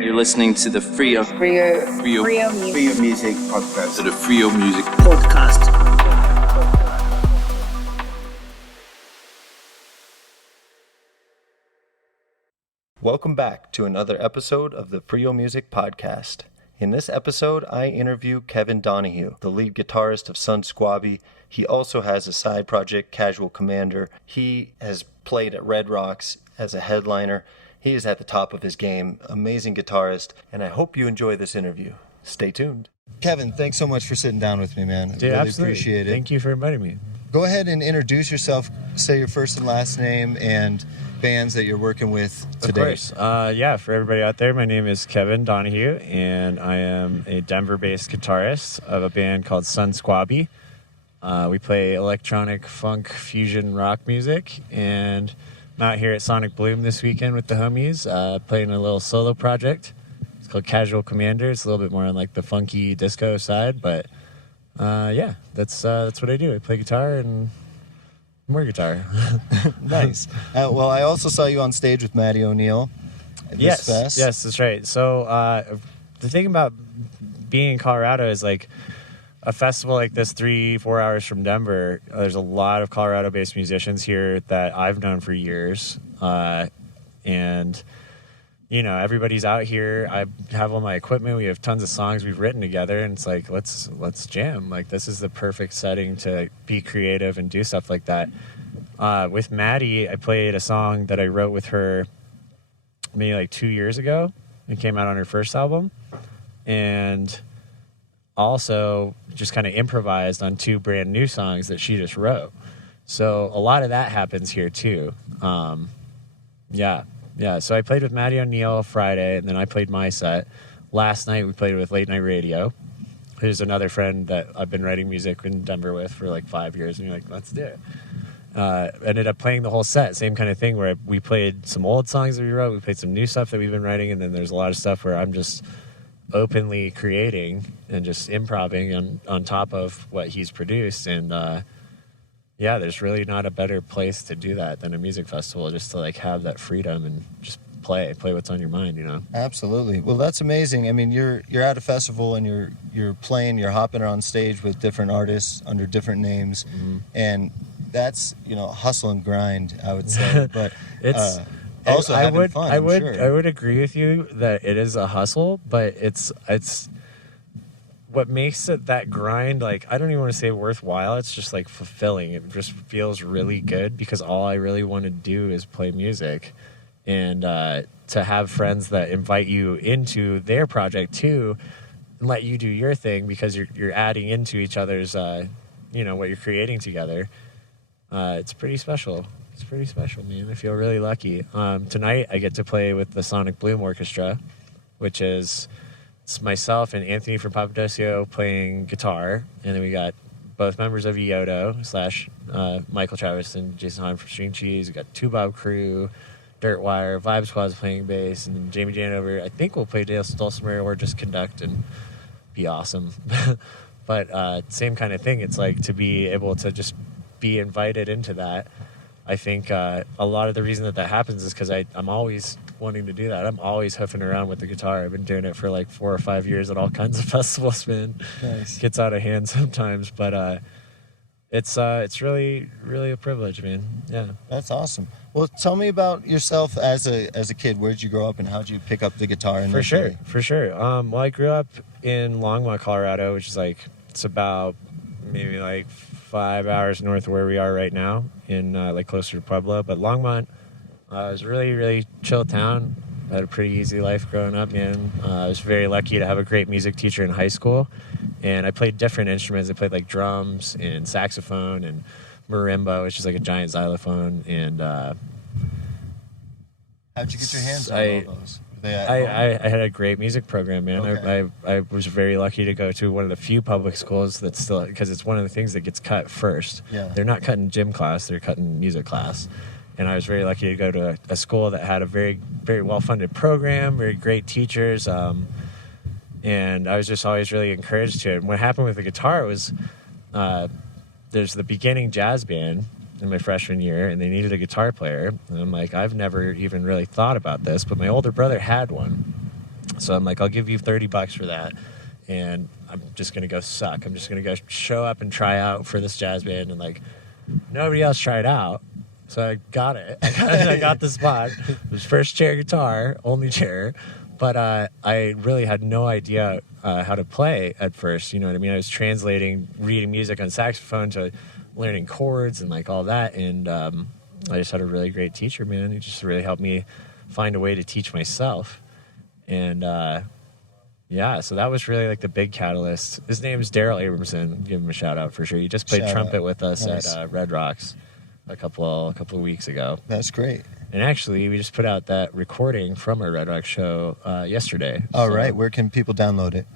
You're listening to the Freio Music Podcast. To the Freio Music Podcast. Welcome back to another episode of the Freio Music Podcast. In this episode, I interview Kevin Donahue, the lead guitarist of Sunsquabi. He also has a side project, Casual Commander. He has played at Red Rocks as a headliner. He is at the top of his game, amazing guitarist, and I hope you enjoy this interview. Stay tuned. Kevin, thanks so much for sitting down with me, man. I really absolutely. Appreciate it. Thank you for inviting me. Go ahead and introduce yourself, say your first and last name, and bands that you're working with today. Of course. For everybody out there, my name is Kevin Donahue, and I am a Denver-based guitarist of a band called Sunsquabi. We play electronic funk fusion rock music, and I'm out here at Sonic Bloom this weekend with the homies, playing a little solo project. It's called Casual Commander. It's a little bit more on like the funky disco side, but that's what I do. I play guitar and more guitar. Nice. Well, I also saw you on stage with Maddie O'Neal at this fest. Yes, that's right. So the thing about being in Colorado is like a festival like this 3-4 hours from Denver, there's a lot of Colorado-based musicians here that I've known for years. And, you know, everybody's out here. I have all my equipment. We have tons of songs we've written together. And it's like, let's jam. Like, this is the perfect setting to be creative and do stuff like that. With Maddie, I played a song that I wrote with her maybe like 2 years ago. It came out on her first album. And also just kind of improvised on 2 brand new songs that she just wrote. So a lot of that happens here too. So I played with Maddie O'Neal Friday, and then I played my set. Last night we played with Late Night Radio, who's another friend that I've been writing music in Denver with for like 5 years, and you're like, let's do it. Ended up playing the whole set, same kind of thing, where we played some old songs that we wrote, we played some new stuff that we've been writing, and then there's a lot of stuff where I'm just openly creating and just improvising on top of what he's produced. And there's really not a better place to do that than a music festival, just to like have that freedom and just play what's on your mind, you know. Absolutely. Well, that's amazing. I mean, you're at a festival and you're playing, you're hopping on stage with different artists under different names, and that's, you know, hustle and grind, I would say. But it's also I having fun. I would agree with you that it is a hustle, but it's what makes it that grind, like, I don't even want to say worthwhile. It's just like fulfilling. It just feels really good because all I really want to do is play music, and to have friends that invite you into their project too, and let you do your thing because you're adding into each other's what you're creating together. It's pretty special. It's pretty special, man. I feel really lucky. Tonight I get to play with the Sonic Bloom Orchestra, which is it's myself and Anthony from Papadosio playing guitar, and then we got both members of Yodo / Michael Travis and Jason Hahn from String Cheese. We got 2 Bob Crew, Dirtwire, Vibe Squad's playing bass, and then Jamie Janover. I think we'll play Dulcimer or just conduct and be awesome. But same kind of thing. It's like to be able to just be invited into that. I think a lot of the reason that happens is because I'm always wanting to do that. I'm always hoofing around with the guitar. I've been doing it for like 4 or 5 years at all kinds of festivals, man. Nice. Gets out of hand sometimes, but it's really, really a privilege, man. Yeah. That's awesome. Well, tell me about yourself as a kid. Where did you grow up, and how did you pick up the guitar initially? For sure. Well, I grew up in Longmont, Colorado, which is it's about maybe like 5 hours north of where we are right now, in closer to Pueblo. But Longmont was a really, really chill town. I had a pretty easy life growing up, man. I was very lucky to have a great music teacher in high school, and I played different instruments. I played like drums and saxophone and marimba, which is like a giant xylophone. And how'd you get your hands on all those? I had a great music program, man. Okay. I was very lucky to go to one of the few public schools that still, because it's one of the things that gets cut first. Yeah. They're not cutting gym class, they're cutting music class. And I was very lucky to go to a school that had a very, very well-funded program, very great teachers. And I was just always really encouraged to it. And what happened with the guitar was there's the beginning jazz band in my freshman year, and they needed a guitar player. And I'm like, I've never even really thought about this, but my older brother had one. So I'm like, I'll give you $30 for that. And I'm just going to go suck. I'm just going to go show up and try out for this jazz band. And like, nobody else tried out. So I got it. I got the spot. It was first chair guitar, only chair. But I really had no idea how to play at first. You know what I mean? I was translating, reading music on saxophone to learning chords and like all that. And I just had a really great teacher, man. He just really helped me find a way to teach myself. And yeah, so that was really like the big catalyst. His name is Daryl Abramson. Give him a shout out for sure. He just played trumpet with us at Red Rocks a couple of weeks ago. That's great. And actually, we just put out that recording from our Red Rock show yesterday. All right. Where can people download it?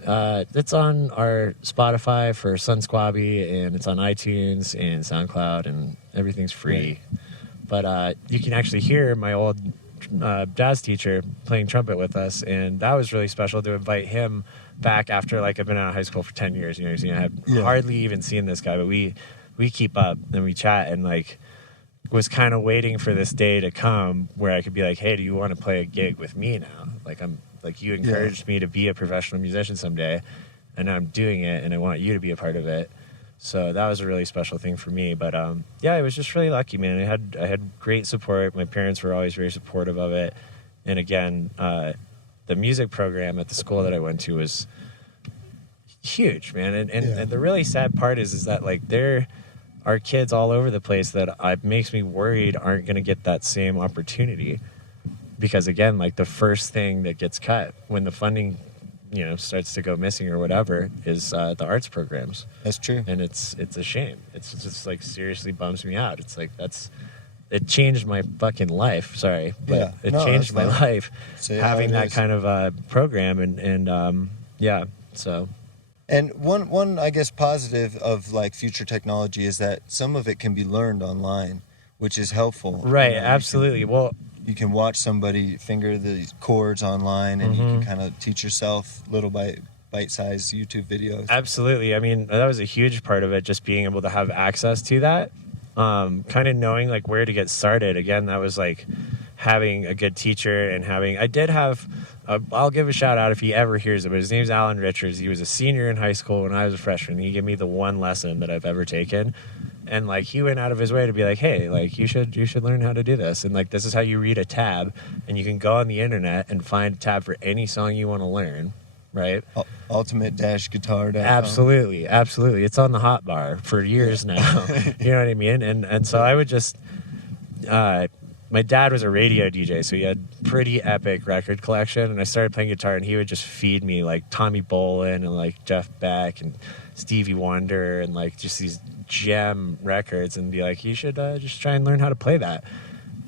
It's on our Spotify for Sunsquabi, and it's on iTunes and SoundCloud, and everything's free. Right. But you can actually hear my old jazz teacher playing trumpet with us, and that was really special to invite him back after, like, I've been out of high school for 10 years. You know, I have hardly even seen this guy, but we keep up and we chat, and like, was kind of waiting for this day to come where I could be like, hey, do you want to play a gig with me now? Like, I'm like, you encouraged me to be a professional musician someday, and I'm doing it, and I want you to be a part of it. So that was a really special thing for me. But yeah, I was just really lucky, man. I had great support. My parents were always very supportive of it. And again, the music program at the school that I went to was huge, man. And the really sad part is that like there are kids all over the place that makes me worried aren't going to get that same opportunity. Because again, like the first thing that gets cut when the funding, you know, starts to go missing or whatever is the arts programs. That's true. And it's a shame. It's just like seriously bums me out. It's like it changed my fucking life. Sorry, but it changed my life having that kind of program and yeah. So. And one I guess positive of like future technology is that some of it can be learned online, which is helpful. Right. You know, absolutely. You can watch somebody finger the chords online, and you can kind of teach yourself little bite-sized YouTube videos. Absolutely. I mean, that was a huge part of it, just being able to have access to that. Kind of knowing like where to get started. Again, that was like having a good teacher and I did have, I'll give a shout out if he ever hears it, but his name's Alan Richards. He was a senior in high school when I was a freshman. He gave me the one lesson that I've ever taken. And like he went out of his way to be like, hey, like you should learn how to do this. And like this is how you read a tab, and you can go on the internet and find a tab for any song you want to learn, right? Ultimate-guitar.com. Absolutely. It's on the hot bar for years now. You know what I mean? And so I would just my dad was a radio DJ, so he had pretty epic record collection, and I started playing guitar, and he would just feed me like Tommy Bolin and like Jeff Beck and Stevie Wonder and like just these gem records, and be like, you should just try and learn how to play that.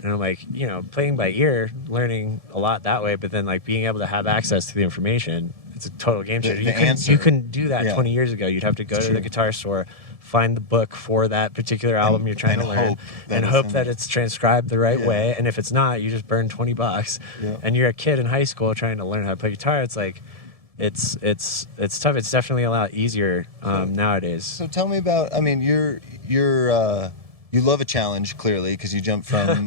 And I'm like, you know, playing by ear, learning a lot that way, but then like being able to have access to the information, it's a total game changer. You couldn't do that 20 years ago. You'd have to go to the guitar store, find the book for that particular album you're trying to learn, and hope that it's transcribed the right way. And if it's not, you just burn $20. And you're a kid in high school trying to learn how to play guitar. It's like, it's tough. It's definitely a lot easier nowadays. So tell me about, I mean, you love a challenge, clearly, because you jump from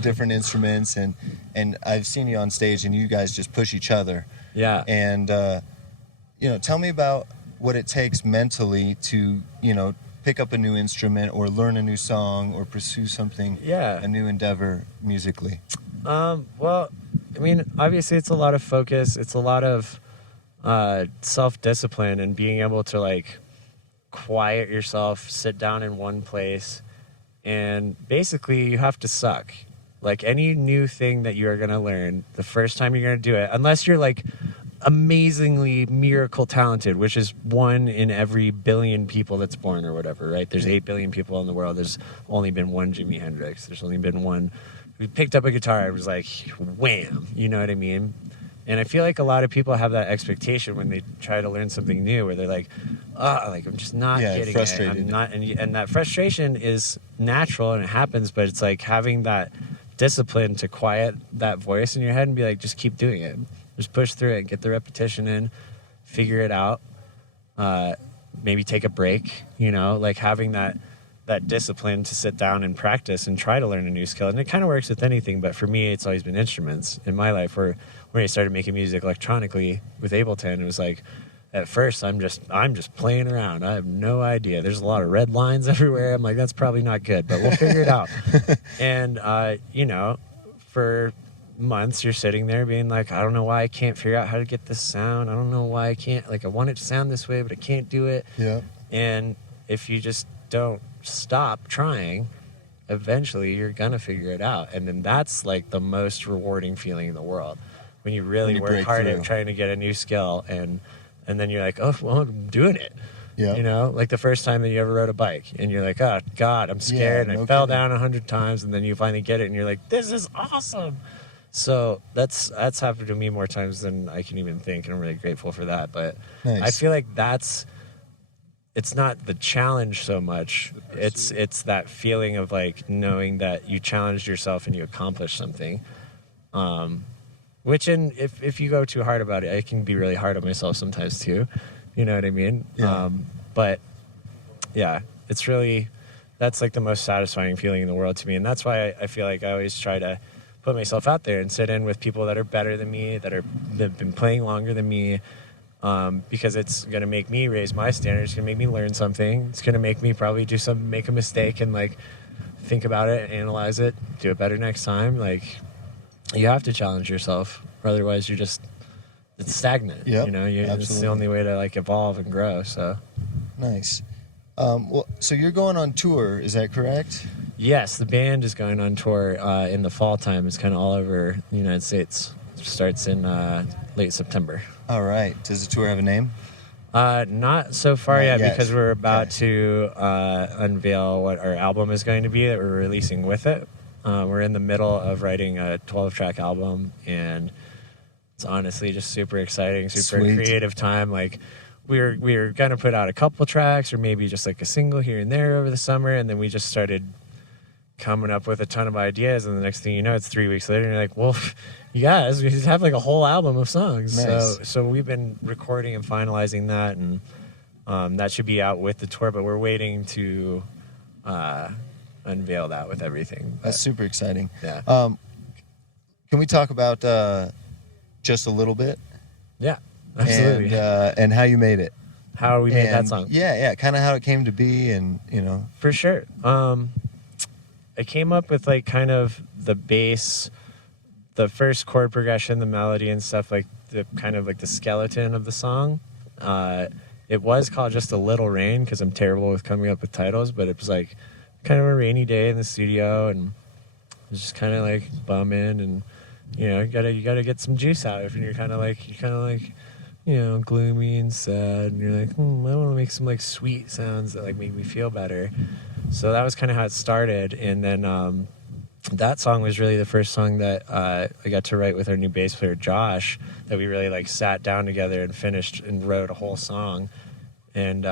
different instruments, and I've seen you on stage, and you guys just push each other. Yeah. And, you know, tell me about what it takes mentally to, you know, pick up a new instrument or learn a new song or pursue something, a new endeavor musically. Well, I mean, obviously it's a lot of focus. It's a lot of self-discipline and being able to, like, quiet yourself, sit down in one place, and basically you have to suck. Like, any new thing that you are going to learn, the first time you're going to do it, unless you're, like, amazingly miracle talented, which is 1 in every billion people that's born or whatever, right? There's 8 billion people in the world. There's only been one Jimi Hendrix. There's only been one who picked up a guitar and was like, wham, you know what I mean? And I feel like a lot of people have that expectation when they try to learn something new, where they're like, like I'm just not getting frustrated. it. I'm not, and that frustration is natural and it happens, but it's like having that discipline to quiet that voice in your head and be like, just keep doing it. Just push through it, get the repetition in, figure it out, maybe take a break, you know, like having that that discipline to sit down and practice and try to learn a new skill. And it kind of works with anything, but for me, it's always been instruments in my life. Where when I started making music electronically with Ableton, it was like, at first, I'm just playing around. I have no idea. There's a lot of red lines everywhere. I'm like, that's probably not good, but we'll figure it out. And, for months, you're sitting there being like, I don't know why I can't figure out how to get this sound. I don't know why I can't, I want it to sound this way, but I can't do it. Yeah. And if you just don't stop trying, eventually you're going to figure it out. And then that's like the most rewarding feeling in the world. When you really work hard at trying to get a new skill and then you're like, oh, well, I'm doing it. Yeah. Like the first time that you ever rode a bike and you're like, oh, God, I'm scared. And I fell down 100 times. And then you finally get it and you're like, this is awesome. So that's happened to me more times than I can even think. And I'm really grateful for that. But nice. I feel like it's not the challenge so much. It's that feeling of like knowing that you challenged yourself and you accomplished something. Which if you go too hard about it, I can be really hard on myself sometimes too. You know what I mean? Yeah. But yeah, that's like the most satisfying feeling in the world to me. And that's why I feel like I always try to put myself out there and sit in with people that are better than me, that have been playing longer than me. Because it's going to make me raise my standards. It's going to make me learn something. It's going to make me probably make a mistake and like think about it, analyze it, do it better next time. Like you have to challenge yourself, or otherwise it's stagnant. Yep, It's the only way to like evolve and grow. So nice. So you're going on tour, is that correct? Yes, the band is going on tour in the fall time. It's kind of all over the United States. It starts in late September. All right. Does the tour have a name? Not so far yet, because we're about Okay. to unveil what our album is going to be that we're releasing with it. We're in the middle of writing a 12-track album, and it's honestly just super exciting, super Sweet. creative time. Like we were gonna put out a couple tracks or maybe just like a single here and there over the summer, and then we just started coming up with a ton of ideas, and the next thing you know, it's 3 weeks later and you're like, well, you guys, we just have like a whole album of songs. Nice. So we've been recording and finalizing that, and that should be out with the tour, but we're waiting to unveil that with everything. That's super exciting. Yeah. Can we talk about just a little bit? Yeah, absolutely. And how you made it? How we made that song. Yeah, kind of how it came to be, and For sure. I came up with like kind of the bass, the first chord progression, the melody and stuff, like the kind of like the skeleton of the song. It was called Just a Little Rain because I'm terrible with coming up with titles, but it was like kind of a rainy day in the studio, and it was just kind of like bumming, and you gotta get some juice out if you're kind of like gloomy and sad, and you're like, I want to make some like sweet sounds that like make me feel better. So that was kind of how it started, and then that song was really the first song that I got to write with our new bass player Josh, that we really like sat down together and finished and wrote a whole song, and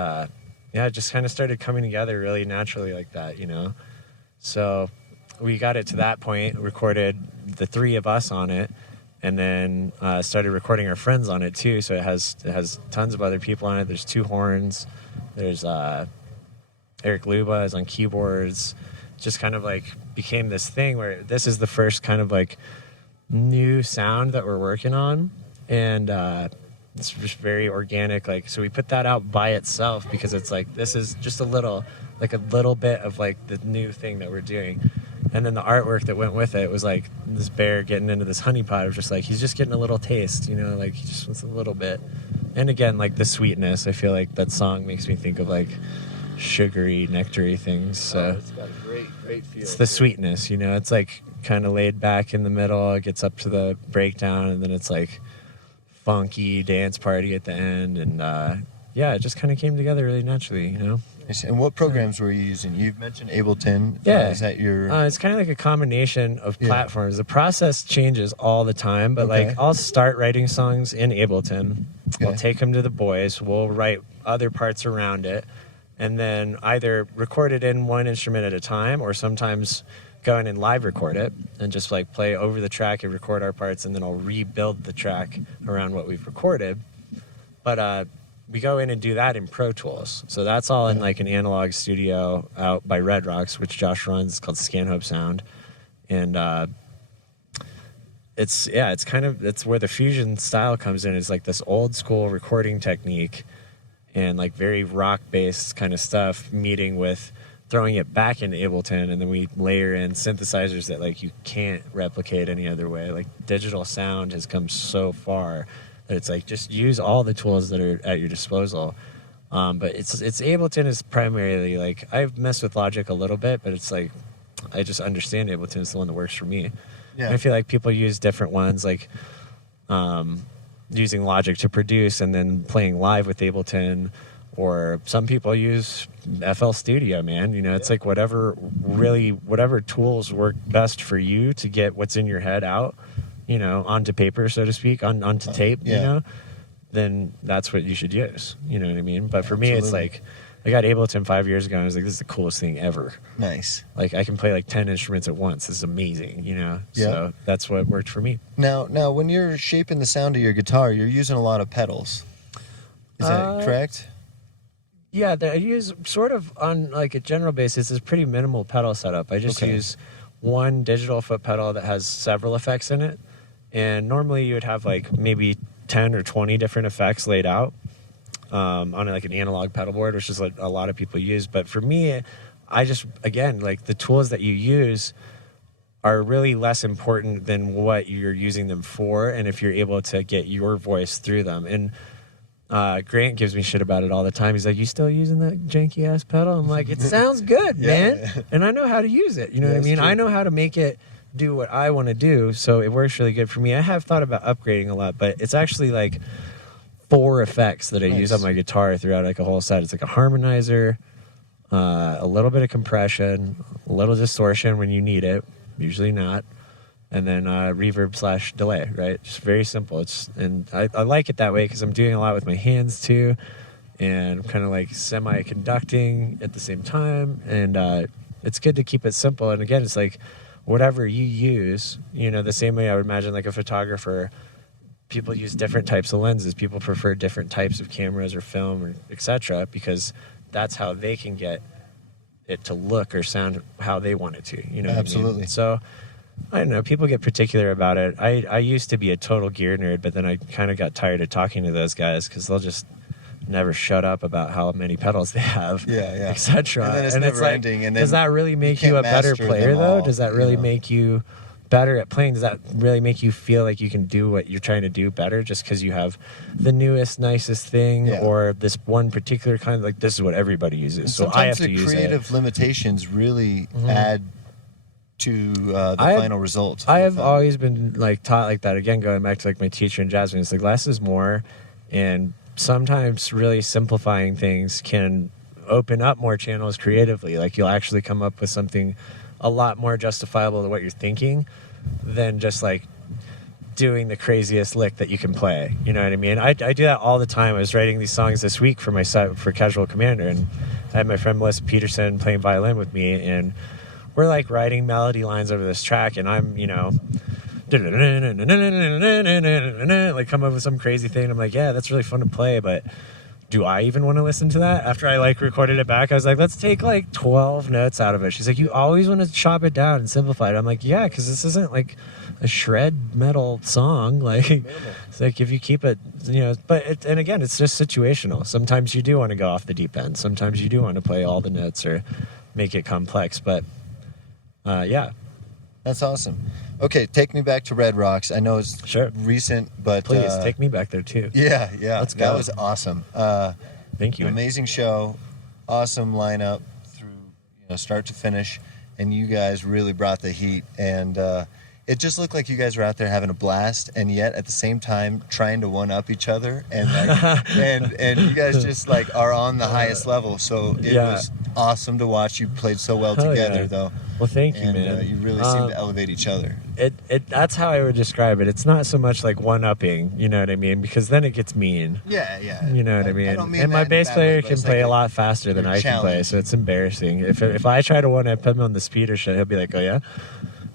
it just kind of started coming together really naturally like that, So we got it to that point, recorded the three of us on it, and then started recording our friends on it too. So it has tons of other people on it. There's two horns. There's Eric Luba is on keyboards. Just kind of like became this thing where this is the first kind of like new sound that we're working on, and it's just very organic. Like, so we put that out by itself because it's like this is just a little bit of like the new thing that we're doing. And then the artwork that went with it was like this bear getting into this honey pot. It was just like he's just getting a little taste, like he just wants a little bit. And again, like the sweetness, I feel like that song makes me think of like sugary, nectary things. So it's got a great feel. It's the sweetness, it's like kind of laid back in the middle. It gets up to the breakdown, and then it's like funky dance party at the end. And it just kind of came together really naturally, And what programs were you using? You've mentioned Ableton. Yeah. Is that your... It's kind of like a combination of platforms. The process changes all the time, but like I'll start writing songs in Ableton. Okay. I'll take them to the boys. We'll write other parts around it, and then either record it in one instrument at a time, or sometimes go in and live record it and just like play over the track and record our parts, and then I'll rebuild the track around what we've recorded. But we go in and do that in Pro Tools. So that's all in like an analog studio out by Red Rocks, which Josh runs, called Scanhope Sound. And it's where the fusion style comes in. It's like this old school recording technique and like very rock based kind of stuff meeting with throwing it back into Ableton, and then we layer in synthesizers that like you can't replicate any other way. Like digital sound has come so far that it's like just use all the tools that are at your disposal. But it's Ableton is primarily like, I've messed with Logic a little bit, but it's like I just understand Ableton is the one that works for me. Yeah. And I feel like people use different ones, like using Logic to produce and then playing live with Ableton. Or some people use FL Studio, man. You know, it's like whatever tools work best for you to get what's in your head out, you know, onto paper, so to speak, onto tape, you know, then that's what you should use. You know what I mean? But for me, it's like, I got Ableton 5 years ago, and I was like, this is the coolest thing ever. Nice. Like, I can play like 10 instruments at once. This is amazing, you know? Yeah. So that's what worked for me. Now, when you're shaping the sound of your guitar, you're using a lot of pedals. Is that correct? Yeah, I use sort of on like a general basis, it's a pretty minimal pedal setup. I just use one digital foot pedal that has several effects in it. And normally you would have like maybe 10 or 20 different effects laid out on like an analog pedal board, which is what a lot of people use. But for me, I just, again, like the tools that you use are really less important than what you're using them for, and if you're able to get your voice through them. And Grant gives me shit about it all the time. He's like, you still using that janky ass pedal? I'm like, it sounds good, man. And I know how to use it. You know what I mean? True. I know how to make it do what I want to do. So it works really good for me. I have thought about upgrading a lot, but it's actually like 4 effects that I use on my guitar throughout like a whole set. It's like a harmonizer, a little bit of compression, a little distortion when you need it, usually not. And then reverb / delay, right? Just very simple. I like it that way because I'm doing a lot with my hands too, and I'm kind of like semi-conducting at the same time. And it's good to keep it simple. And again, it's like whatever you use, you know, the same way I would imagine like a photographer. People use different types of lenses. People prefer different types of cameras or film or etc. because that's how they can get it to look or sound how they want it to. You know, absolutely. What I mean? So. I don't know. People get particular about it. I used to be a total gear nerd, but then I kind of got tired of talking to those guys because they'll just never shut up about how many pedals they have, etc. And then it's never like, ending. And then does that really make you a better player, though? Does that really make you better at playing? Does that really make you feel like you can do what you're trying to do better just because you have the newest, nicest thing or this one particular kind of like this is what everybody uses, and so I have to use it. Sometimes the creative limitations really add to the final result. I have always been like taught like that. Again, going back to like my teacher in jazz, it's like less is more, and sometimes really simplifying things can open up more channels creatively. Like you'll actually come up with something a lot more justifiable to what you're thinking than just like doing the craziest lick that you can play. You know what I mean? I do that all the time. I was writing these songs this week for my set for Casual Commander, and I had my friend Melissa Peterson playing violin with me, and we're like writing melody lines over this track, and I'm, you know, like come up with some crazy thing. I'm like, yeah, that's really fun to play, but do I even want to listen to that? After I like recorded it back, I was like, let's take like 12 notes out of it. She's like, you always want to chop it down and simplify it. I'm like, yeah, because this isn't like a shred metal song. Like, it's like if you keep it, you know, and again, it's just situational. Sometimes you do want to go off the deep end. Sometimes you do want to play all the notes or make it complex, but yeah. That's awesome. Okay, take me back to Red Rocks. I know it's recent, but... Please, take me back there, too. Yeah. Let's go. That was awesome. Thank you. Amazing show. Awesome lineup through start to finish. And you guys really brought the heat. And it just looked like you guys were out there having a blast, and yet at the same time trying to one-up each other. And like, and you guys just like are on the highest level. So it was awesome to watch. You played so well together, though. Well, thank you, man. You really seem to elevate each other. That's how I would describe it. It's not so much like one-upping, you know what I mean? Because then it gets mean. Yeah. You know what I mean? And my bass player can play a lot faster than I can play, so it's embarrassing. If I try to one-up him on the speed or shit, he'll be like, oh, yeah?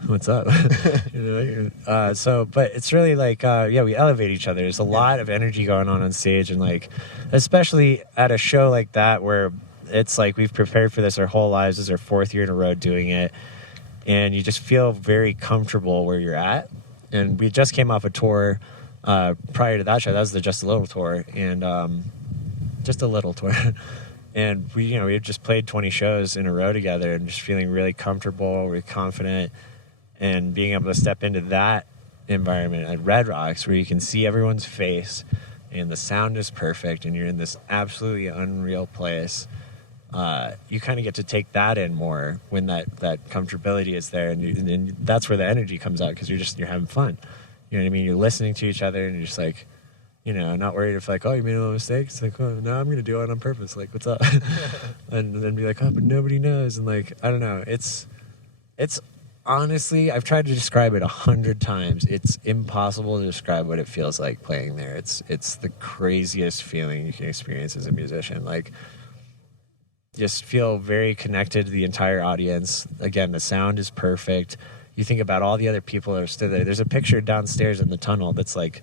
what's up? But it's really like, we elevate each other. There's a lot of energy going on stage, and like, especially at a show like that where it's like we've prepared for this our whole lives. This is our 4th year in a row doing it, and you just feel very comfortable where you're at. And we just came off a tour prior to that show. That was the Just a Little tour, and just a little tour. And we had just played 20 shows in a row together, and just feeling really comfortable, really confident, and being able to step into that environment at Red Rocks where you can see everyone's face and the sound is perfect and you're in this absolutely unreal place. You kind of get to take that in more when that comfortability is there, and that's where the energy comes out, because you're having fun. You know what I mean? You're listening to each other, and you're just like, not worried if like, oh, you made a little mistake. It's like, oh, no, I'm going to do it on purpose. Like, what's up? And then be like, oh, but nobody knows. And like, I don't know. It's honestly, I've tried to describe it 100 times. It's impossible to describe what it feels like playing there. It's the craziest feeling you can experience as a musician. Like, just feel very connected to the entire audience. Again, the sound is perfect. You think about all the other people that are still there. There's a picture downstairs in the tunnel that's like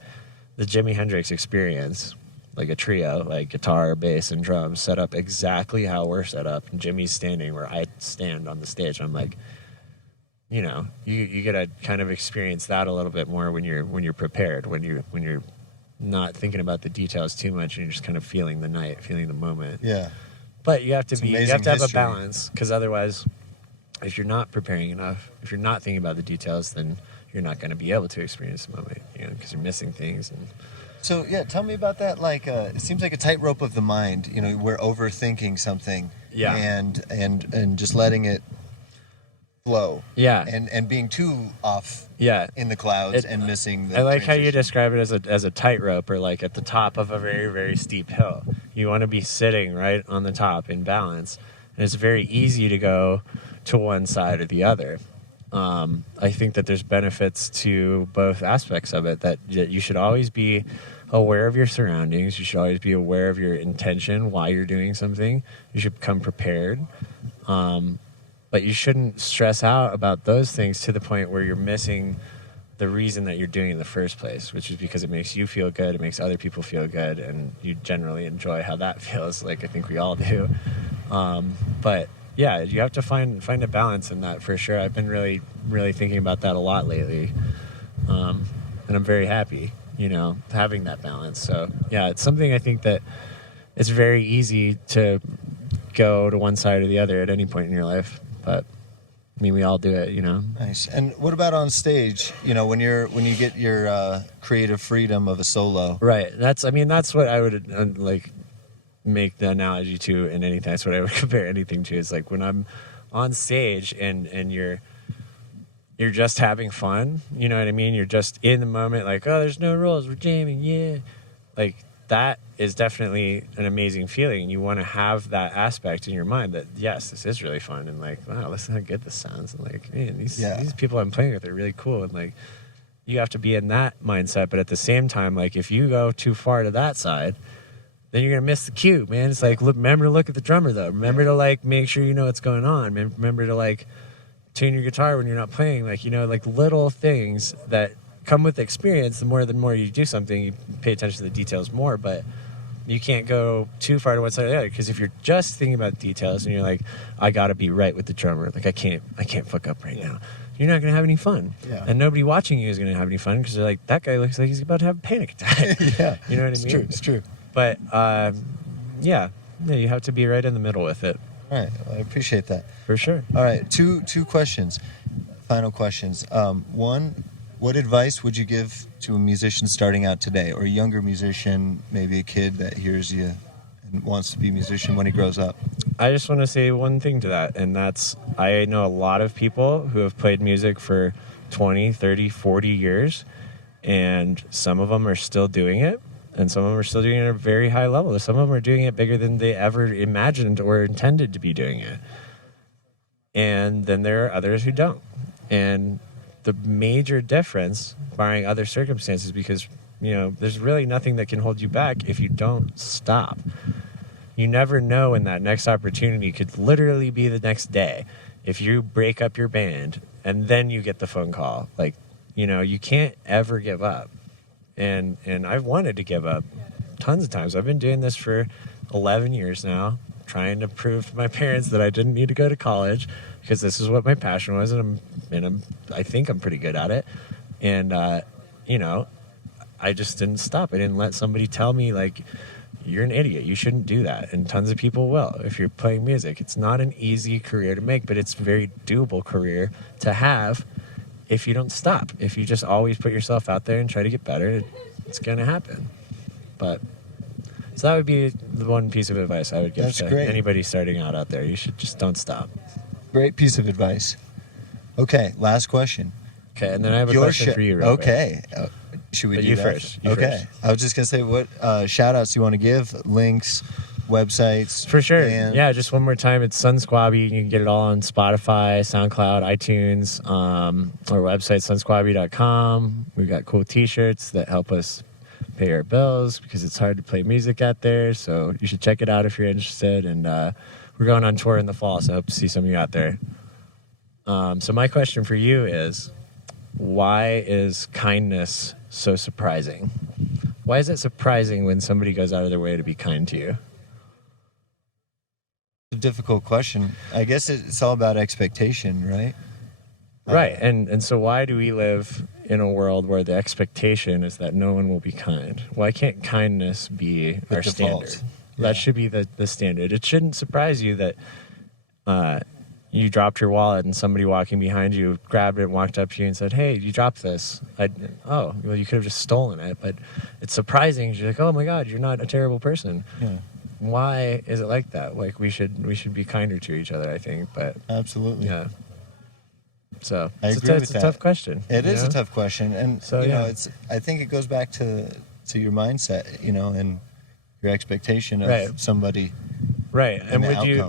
the Jimi Hendrix Experience, like a trio, like guitar, bass, and drums set up exactly how we're set up. And Jimmy's standing where I stand on the stage. I'm like, you get to kind of experience that a little bit more when you're prepared, when you're not thinking about the details too much, and you're just kind of feeling the night, feeling the moment. Yeah. But you have to have history. a balance, because otherwise, if you're not preparing enough, if you're not thinking about the details, then you're not going to be able to experience the moment, because you're missing things. And so, yeah, tell me about that. Like, it seems like a tightrope of the mind. We're overthinking something, and just letting it flow, and being too off, in the clouds and missing the. I like how you transition. describe it as a tightrope, or like at the top of a very, very steep hill. You want to be sitting right on the top in balance, and it's very easy to go to one side or the other. I think that there's benefits to both aspects of it, that you should always be aware of your surroundings. You should always be aware of your intention, why you're doing something. You should come prepared. But you shouldn't stress out about those things to the point where you're missing the reason that you're doing it in the first place, which is because it makes you feel good, it makes other people feel good, and you generally enjoy how that feels, like I think we all do. But yeah, you have to find a balance in that, for sure. I've been really, really thinking about that a lot lately. And I'm very happy, having that balance. So yeah, it's something I think that it's very easy to go to one side or the other at any point in your life. But I mean, we all do it, Nice. And what about on stage? When you get your creative freedom of a solo. Right. That's what I would like make the analogy to in anything. That's what I would compare anything to. Is like when I'm on stage and you're just having fun. You know what I mean? You're just in the moment. Like, oh, there's no rules. We're jamming. Yeah. Like, that is definitely an amazing feeling. You want to have that aspect in your mind that, yes, this is really fun, and like, wow, listen how good this sounds, and like, man, these people I'm playing with are really cool, and like, you have to be in that mindset. But at the same time, like, if you go too far to that side, then you're gonna miss the cue, man. It's like, remember to look at the drummer, though. Remember to like make sure you know what's going on. Remember to like tune your guitar when you're not playing. Like, like little things that come with experience. The more you do something, you pay attention to the details more, but you can't go too far to one side or the other, because if you're just thinking about details and you're like, I gotta be right with the drummer, like I can't fuck up right now, you're not gonna have any fun. And nobody watching you is gonna have any fun, because they're like, that guy looks like he's about to have a panic attack. You know what I mean? It's true. But you have to be right in the middle with it. All right, well, I appreciate that. For sure. All right, two questions, final questions. One, what advice would you give to a musician starting out today, or a younger musician, maybe a kid that hears you and wants to be a musician when he grows up? I just want to say one thing to that, and that's, I know a lot of people who have played music for 20, 30, 40 years, and some of them are still doing it, and some of them are still doing it at a very high level. Some of them are doing it bigger than they ever imagined or intended to be doing it. And then there are others who don't. And the major difference, barring other circumstances, because, there's really nothing that can hold you back if you don't stop. You never know when that next opportunity could literally be the next day. If you break up your band and then you get the phone call. Like, you know, you can't ever give up. And I've wanted to give up tons of times. I've been doing this for 11 years now, trying to prove to my parents that I didn't need to go to college because this is what my passion was, and I think I'm pretty good at it. And you know, I just didn't stop. I didn't let somebody tell me, like, you're an idiot, you shouldn't do that. And tons of people will. If you're playing music, it's not an easy career to make, but it's a very doable career to have if you don't stop. If you just always put yourself out there and try to get better, it's going to happen. But so that would be the one piece of advice I would give to anybody starting out there. You should just don't stop. Great piece of advice. Okay, last question. Okay, and then I have a question for you, Robert. Okay. Should we do you that? first. Okay. I was just going to say, what shout-outs do you want to give? Links, websites? For sure. Bands? Yeah, just one more time. It's Sunsquabi. You can get it all on Spotify, SoundCloud, iTunes. Our website, sunsquabi.com. We've got cool T-shirts that help us pay our bills because it's hard to play music out there. So you should check it out if you're interested. And we're going on tour in the fall, so I hope to see some of you out there. So my question for you is, why is kindness so surprising? Why is it surprising when somebody goes out of their way to be kind to you? It's a difficult question. I guess it's all about expectation, right? Right. And so why do we live in a world where the expectation is that no one will be kind? Why can't kindness be our default standard? Yeah. That should be the standard. It shouldn't surprise you that you dropped your wallet and somebody walking behind you grabbed it and walked up to you and said, "Hey, you dropped this." Well, you could have just stolen it, but it's surprising. You're like, "Oh my God, you're not a terrible person." Yeah. Why is it like that? Like, we should be kinder to each other, I think. But absolutely, yeah. So I agree with it's that. a tough question. It is a tough question, and so, I think it goes back to your mindset, and your expectation of somebody. Right. And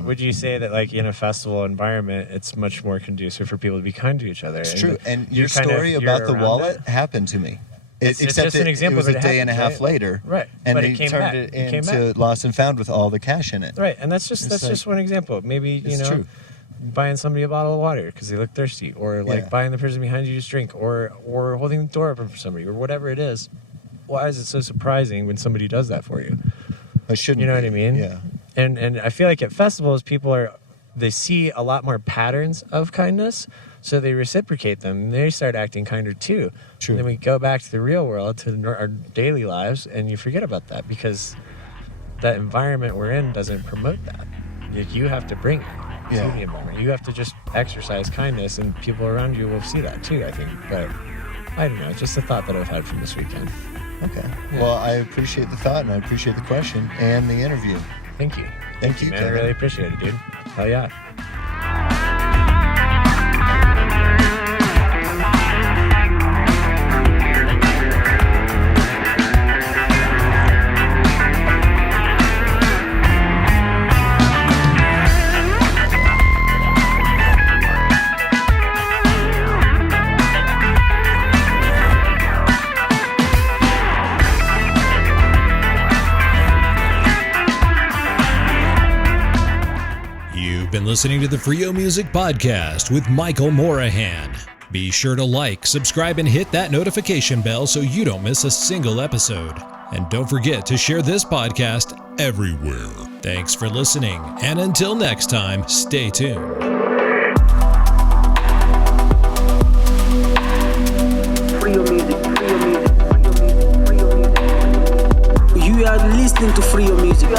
would you say that, like, in a festival environment, it's much more conducive for people to be kind to each other? It's true. And your story about the wallet happened to me. It's just an example. It was a day and a half later. Right. And they turned it into Lost and Found with all the cash in it. Right. And that's just one example. Maybe, true. Buying somebody a bottle of water because they look thirsty, or like buying the person behind you a drink, or holding the door open for somebody, or whatever it is. Why is it so surprising when somebody does that for you? It shouldn't. You know what I mean? Yeah. And I feel like at festivals, they see a lot more patterns of kindness, so they reciprocate them, and they start acting kinder too. True. And then we go back to the real world, to our daily lives, and you forget about that because that environment we're in doesn't promote that. You have to bring it to the environment. You have to just exercise kindness, and people around you will see that too, I think. But I don't know, it's just a thought that I've had from this weekend. Okay. Yeah. Well, I appreciate the thought, and I appreciate the question and the interview. Thank you. Thank you, man. Kevin. I really appreciate it, dude. Hell yeah. Been listening to the Freio Music Podcast with Michael Morahan. Be sure to like, subscribe, and hit that notification bell so you don't miss a single episode. And don't forget to share this podcast everywhere. Thanks for listening, and until next time, stay tuned. Freio Music, Freio Music, Freio Music, Freio Music. You are listening to Freio Music.